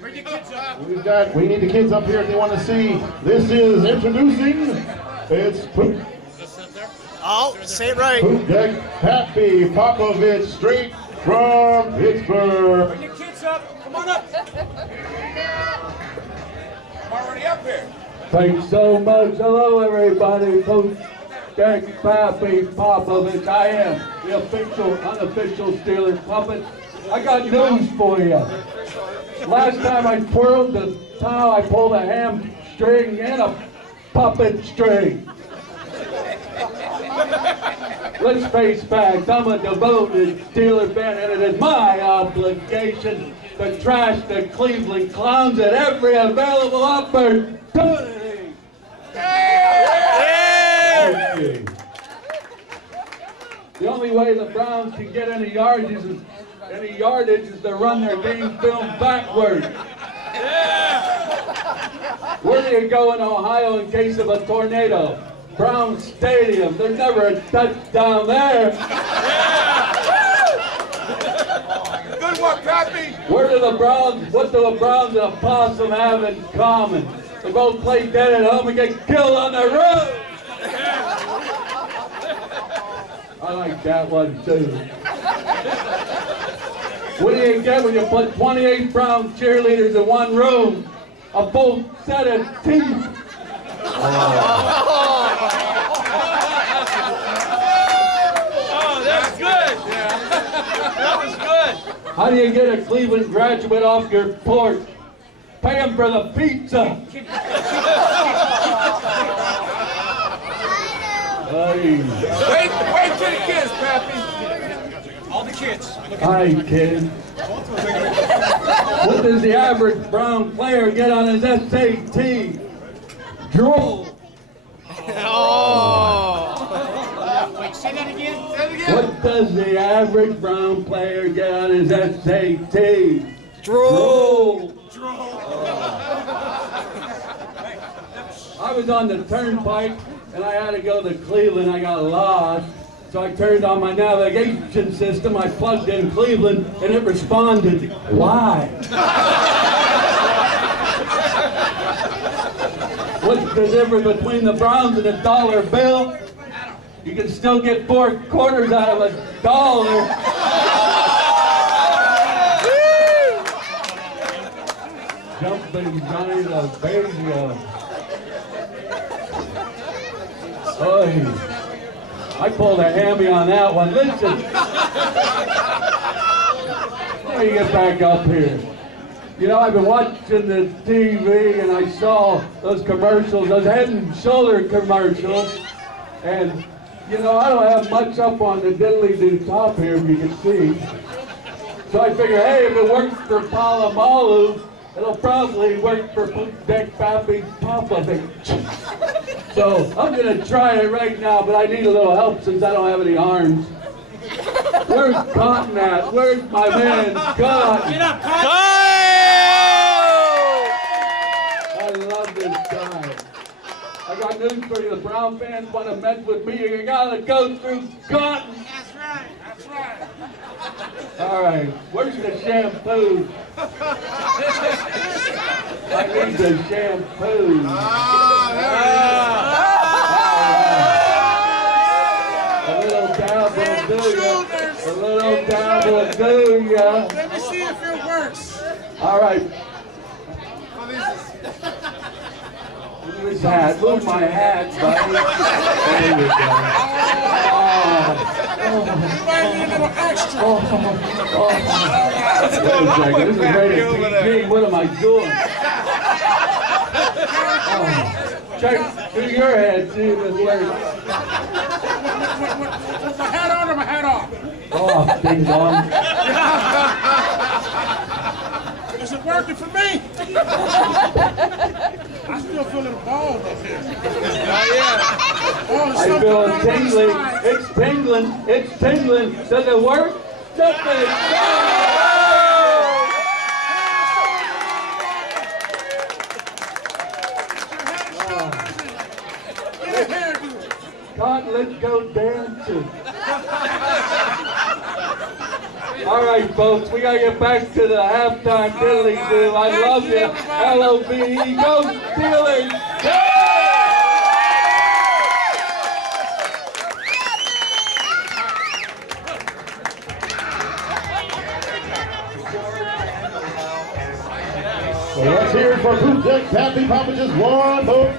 Bring your kids up. We need the kids up here if they want to see. This is introducing. It's Oh, say it right. Puppet Happy Popovich, straight from Pittsburgh. Bring your kids up. Come on up. I'm already up here. Thanks so much. Hello, everybody. Coach Happy Popovich. I am the official, unofficial Steelers puppet. I got news for you. Last time I twirled the towel, I pulled a hamstring and a puppet string. Let's face facts. I'm a devoted Steelers fan, and it is my obligation to trash the Cleveland Clowns at every available opportunity. Okay. The only way the Browns can get any yardage is to run their game film backward. Where do you go in Ohio in case of a tornado? Brown Stadium. There's never a touchdown there. Good one, Pappy. What do the Browns and a possum have in common? They both play dead at home and get killed on the road. I like that one too. What do you get when you put 28 Brown cheerleaders in one room? A full set of teeth. Oh, that's good. That was good. How do you get a Cleveland graduate off your porch? Pay him for the pizza. Hey. Wait to the kids, Pappy. All the kids. Hi, kid. What does the average Brown player get on his SAT? Drool. Wait, say that again. Say it again. What does the average Brown player get on his SAT? Drool. I was on the turnpike and I had to go to Cleveland. I got lost. So I turned on my navigation system. I plugged in Cleveland and it responded, why? What's the difference between the Browns and a dollar bill? You can still get 4 quarters out of a dollar. Jumping Johnny the baby. Oy. I pulled a hammy on that one. Listen. Let me get back up here. You know, I've been watching the TV and I saw those commercials, those Head and Shoulder commercials. And, you know, I don't have much up on the diddly-doo top here, if you can see. So I figure, hey, if it works for Palomalu, it'll probably work for Puppet Happy Popovich. So I'm gonna try it right now, but I need a little help since I don't have any arms. Where's Cotton at? Where's my man Cotton? Get up, Cotton. I love this guy. I got news for you. The Brown fans want to mess with me. You gotta go through Cotton. That's right. That's right. All right, where's the shampoo? I need the shampoo. A little dab will do ya. A little dab will do ya. Let me see if it works. All right. Move his hat. Move my hat, buddy. There you go. You might need a little extra. Wait a second. This is rated PG. What am I doing? Check through your head, see if it works. With my hat on or my hat off? Oh, ding dong. Is it working for me? I still feel a little balls up here. Oh, I feel it tingling. It's tingling. It's tingling. Does it work? Does it work? God, let's go dancing. All right, folks, we gotta get back to the halftime diddly-do. I love you. L-O-V-E. Go Steelers! So let's hear it for puppet 10. Pappy Papa just won, folks.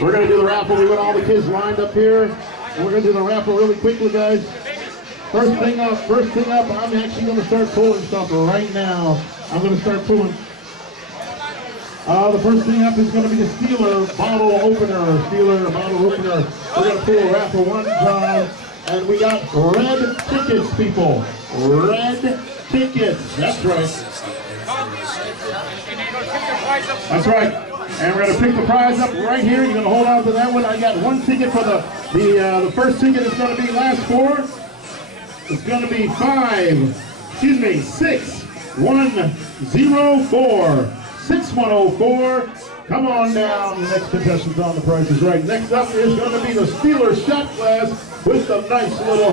We're going to do the raffle. We got all the kids lined up here. And we're going to do the raffle really quickly, guys. First thing up, I'm actually going to start pulling something right now. I'm going to start pulling. The first thing up is going to be the Steeler bottle opener. Steeler bottle opener. We're going to pull a raffle one time. And we got red tickets, people. Red tickets. That's right. That's right. And we're going to pick the prize up right here. You're going to hold on to that one. I got one ticket for the first ticket is going to be last four. It's going to be 6104. 6104. Come on down. The next contestant's on The Price is Right. Next up is going to be the Steelers shot glass with the nice little